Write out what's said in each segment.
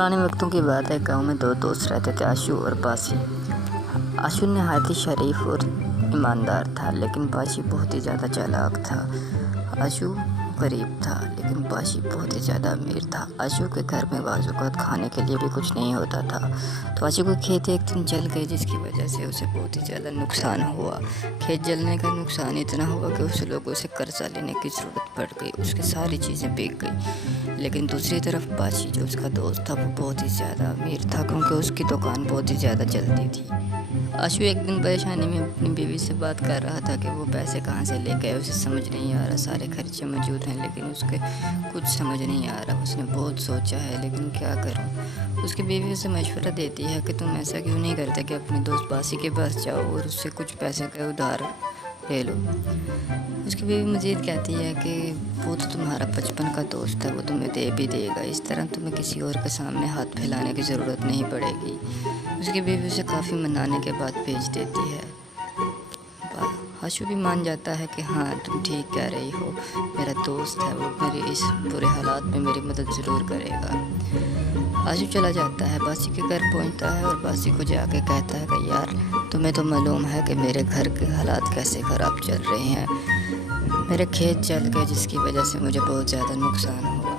पुराने वक्तों की बात है। गांव में दो दोस्त रहते थे, आशु और बासी। आशु नहायत ही शरीफ और ईमानदार था, लेकिन बासी बहुत ही ज़्यादा चालाक था। आशु गरीब था, लेकिन बासी बहुत ही ज़्यादा अमीर था। आशु के घर में बाज़-औक़ात खाने के लिए भी कुछ नहीं होता था, तो आशु के खेत एक दिन जल गए, जिसकी वजह से उसे बहुत ही ज़्यादा नुकसान हुआ। खेत जलने का नुकसान इतना हुआ कि उसे लोगों से कर्जा लेने की ज़रूरत पड़ गई। उसकी सारी चीज़ें बिक गई। लेकिन दूसरी तरफ बासी, जो उसका दोस्त था, वो बहुत ही ज़्यादा अमीर था, क्योंकि उसकी दुकान बहुत ही ज़्यादा चलती थी। आशु एक दिन परेशानी में अपनी बीवी से बात कर रहा था कि वो पैसे कहाँ से लेके आए। उसे समझ नहीं आ रहा, सारे खर्चे मौजूद हैं, लेकिन उसके कुछ समझ नहीं आ रहा। उसने बहुत सोचा है, लेकिन क्या करूं। उसकी बीवी उसे मशवरा देती है कि तुम ऐसा क्यों नहीं करते कि अपने दोस्त बासी के पास जाओ और उससे कुछ पैसे का उधार ले लो। उसकी बीवी मज़ीद कहती है कि वो तो तुम्हारा बचपन का दोस्त है, वो तुम्हें दे भी देगा। इस तरह तुम्हें किसी और के सामने हाथ फैलाने की ज़रूरत नहीं पड़ेगी। उसकी बीवी उसे काफ़ी मनाने के बाद भेज देती है। आशु भी मान जाता है कि हाँ, तुम ठीक कह रही हो, मेरा दोस्त है, वो मेरे इस बुरे हालात में मेरी मदद ज़रूर करेगा। आशु चला जाता है, बासी के घर पहुंचता है और बासी को जाके कहता है कि यार, तुम्हें तो मालूम है कि मेरे घर के हालात कैसे ख़राब चल रहे हैं। मेरे खेत जल गए, जिसकी वजह से मुझे बहुत ज़्यादा नुकसान हुआ।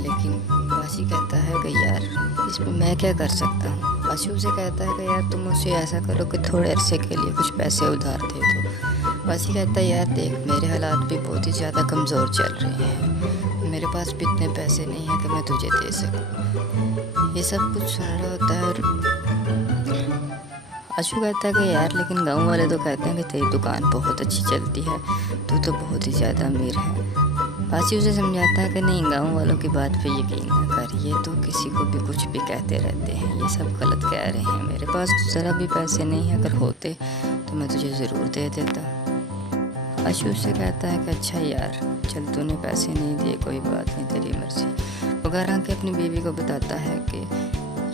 लेकिन बासी कहता है कि यार, इसमें मैं क्या कर सकता हूँ। आशु से कहता है कि यार, तुम मुझसे ऐसा करो कि थोड़े अरसे के लिए कुछ पैसे उधार दे दो। बासी कहता है यार देख, मेरे हालात भी बहुत ही ज़्यादा कमज़ोर चल रहे हैं, मेरे पास भी इतने पैसे नहीं हैं कि मैं तुझे दे सकूँ। ये सब कुछ सुन रहा होता है और आशु कहता है कि यार, लेकिन गांव वाले तो कहते हैं कि तेरी दुकान बहुत अच्छी चलती है, तू तो बहुत ही ज़्यादा अमीर है। बासी उसे समझाता है कि नहीं, गांव वालों की बात पे यकीन ना कर, ये तो किसी को भी कुछ भी कहते रहते हैं, ये सब गलत कह रहे हैं। मेरे पास तो ज़रा भी पैसे नहीं हैं, अगर होते तो मैं तुझे ज़रूर दे देता। आशु उससे कहता है कि अच्छा यार, चल, तूने पैसे नहीं दिए, कोई बात नहीं, तेरी मर्ज़ी। वो घर आके अपनी बीवी को बताता है कि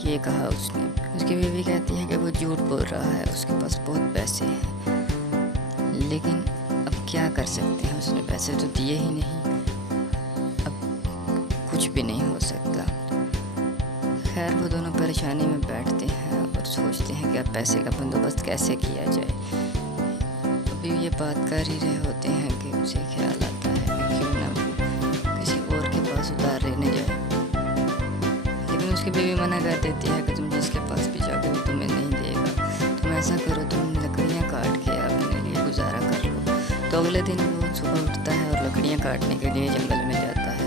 ये कहा उसने। उसकी बीवी कहती है कि वो झूठ बोल रहा है, उसके पास बहुत पैसे हैं। लेकिन अब क्या कर सकते हैं, उसने पैसे तो दिए ही नहीं, कुछ भी नहीं हो सकता। खैर, वो दोनों परेशानी में बैठते हैं और सोचते हैं कि अब पैसे का बंदोबस्त कैसे किया जाए। अभी ये बात कर ही रहे होते हैं कि उसे ख्याल आता है कि क्यों ना वो किसी और के पास उधार लेने जाए। लेकिन उसकी बीवी मना कर देती है कि तुम जिसके पास भी जाओगे वो तुम्हें नहीं देगा। तुम ऐसा करो, तुम लकड़ियाँ काट के अपने लिए गुजारा कर लो। तो अगले दिन वो सुबह उठता है और लकड़ियाँ काटने के लिए जंगल में जाता है।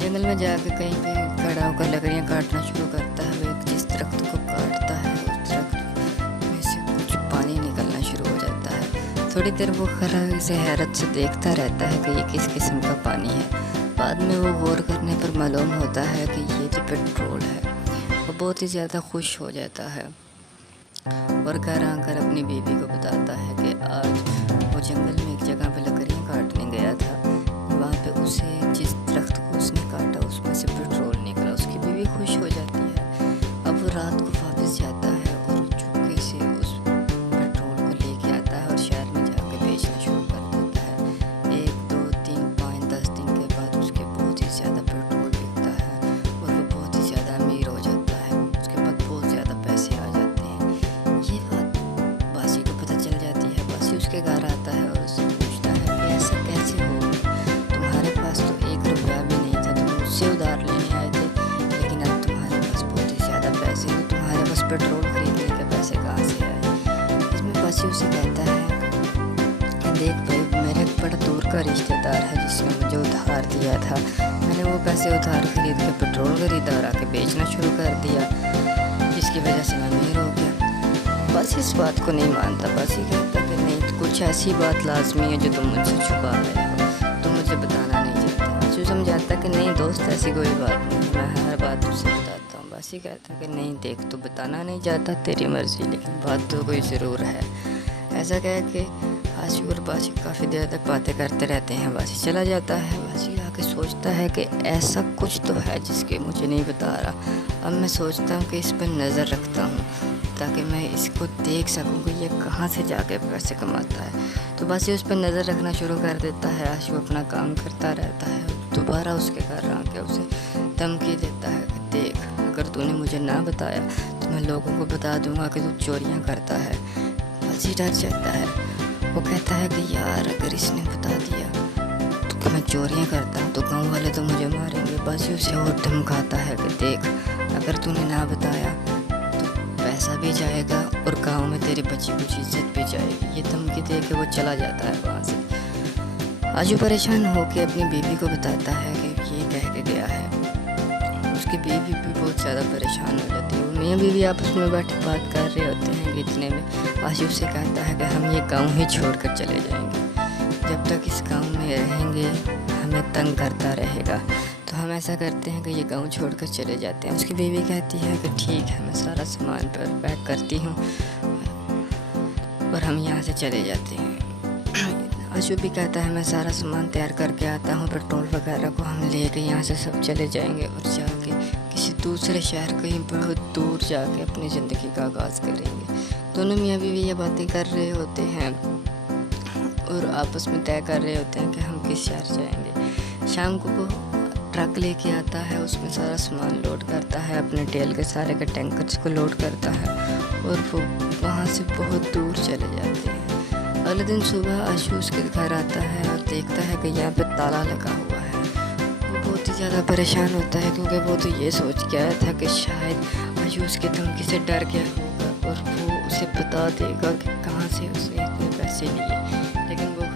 जंगल में जाकर कहीं पे खड़ा होकर लकड़ियाँ काटना शुरू करता है। वो जिस दरख्त को काटता है, उस दरख्त में से कुछ पानी निकलना शुरू हो जाता है। थोड़ी देर वो खड़ा से हैरत से देखता रहता है कि ये किस किस्म का पानी है। बाद में वो गौर करने पर मालूम होता है कि ये जो पेट्रोल है। वो बहुत ही ज़्यादा खुश हो जाता है और घर आकर अपनी बीवी को बताता है कि आज वो जंगल में एक जगह पे लकड़ियाँ काटने गया था। वहाँ पे उसे जिस दरख्त को उसने काटा, उसमें से पेट्रोल निकला। उसकी बीवी खुश हो जाती है। अब वो रात को वापस जाता है और चुपके से उस पेट्रोल को लेके आता है और शहर में जाके बेचना शुरू कर देता है। 1, 2, 3, 5, 10 दिन के बाद उसके बहुत ही ज़्यादा पेट्रोल बिकता है और वो बहुत ही ज़्यादा अमीर हो जाता है। उसके पास बहुत ज़्यादा पैसे आ जाते हैं। ये बात बासी को पता चल जाती है। बासी उसके घर आता है और उससे पूछता है कि ऐसा कैसे हो, तुम्हारे पास तो 1 रुपया भी नहीं था, तुम मुझसे उधार लेने आए थे, लेकिन अब तुम्हारे पास बहुत ही ज़्यादा पैसे हैं, तो तुम्हारे पास पेट्रोल खरीदने के पैसे कहाँ से आए। इसमें बासी उसे कहता है कि देख भाई, मेरे एक बड़ा दूर का रिश्तेदार है जिसने मुझे उधार दिया था। मैंने वो पैसे उधार खरीद के पेट्रोल खरीदा और आके बेचना शुरू कर दिया, जिसकी वजह से मैं अमीर हो गया। बस इस बात को नहीं मानता। बासी कहता कि नहीं, कुछ ऐसी बात लाजमी है जो तुम मुझसे छुपा रहे हो, तुम मुझे बताना नहीं चाहते। आशु समझाता कि नहीं दोस्त, ऐसी कोई बात नहीं, मैं हर बात तुझसे बताता हूँ। बासी कहता कि नहीं देख, तू बताना नहीं चाहता, तेरी मर्ज़ी, लेकिन बात तो कोई ज़रूर है। ऐसा कह के आशु और बासी काफ़ी देर तक बातें करते रहते हैं। बासी चला जाता है। बासी आके सोचता है कि ऐसा कुछ तो है जिसके मुझे नहीं बता रहा। अब मैं सोचता हूँ कि इस पर नज़र रखता हूँ ताकि मैं इसको देख सकूँ कि ये कहाँ से जाके पैसे कमाता है। तो बासी उस पर नज़र रखना शुरू कर देता है। आशु अपना काम करता रहता है। दोबारा उसके घर आके उसे धमकी देता है कि देख, तूने मुझे ना बताया तो मैं लोगों को बता दूंगा कि तू चोरियां करता है। अजी डर जाता है। वो कहता है कि यार अगर इसने बता दिया तो कि मैं चोरियां करता हूँ तो गाँव वाले तो मुझे मारेंगे। बाजी उसे और धमकाता है कि देख, अगर तूने ना बताया तो पैसा भी जाएगा और गाँव में तेरी बची कुछ इज्जत भी जाएगी। ये धमकी दे के वो चला जाता है वहाँ से। आजू परेशान होकर अपनी बीवी को बताता है कि ये कह के गया है। उसकी बीवी भी बहुत ज़्यादा परेशान हो जाती है। वो मियाँ बीवी आपस में बैठे बात कर रहे होते हैं कि इतने में आजू से कहता है कि हम ये गांव ही छोड़कर चले जाएंगे। जब तक इस गांव में रहेंगे हमें तंग करता रहेगा, तो हम ऐसा करते हैं कि ये गांव छोड़कर चले जाते हैं। उसकी बीवी कहती है कि ठीक है, मैं सारा सामान पर पैक करती हूँ और हम यहाँ से चले जाते हैं। आशु भी कहता है मैं सारा सामान तैयार करके आता हूँ, पेट्रोल वगैरह को हम लेके यहाँ से सब चले जाएंगे और जाके किसी दूसरे शहर कहीं बहुत दूर जाके अपनी ज़िंदगी का आगाज़ करेंगे। दोनों मियाँ बीवी ये बातें कर रहे होते हैं और आपस में तय कर रहे होते हैं कि हम किस शहर जाएंगे। शाम को वो ट्रक लेके आता है, उसमें सारा सामान लोड करता है, अपने तेल के सारे के टैंकर्स को लोड करता है और वो वहाँ से बहुत दूर चले जाते हैं। अगले दिन सुबह आशु उसके घर आता है और देखता है कि यहाँ पे ताला लगा हुआ है। वो बहुत ही ज़्यादा परेशान होता है क्योंकि वो तो ये सोच के आया था कि शायद आशु उसकी धमकी से डर गया होगा और वो उसे बता देगा कि कहाँ से उसने इतने पैसे लिए, लेकिन वो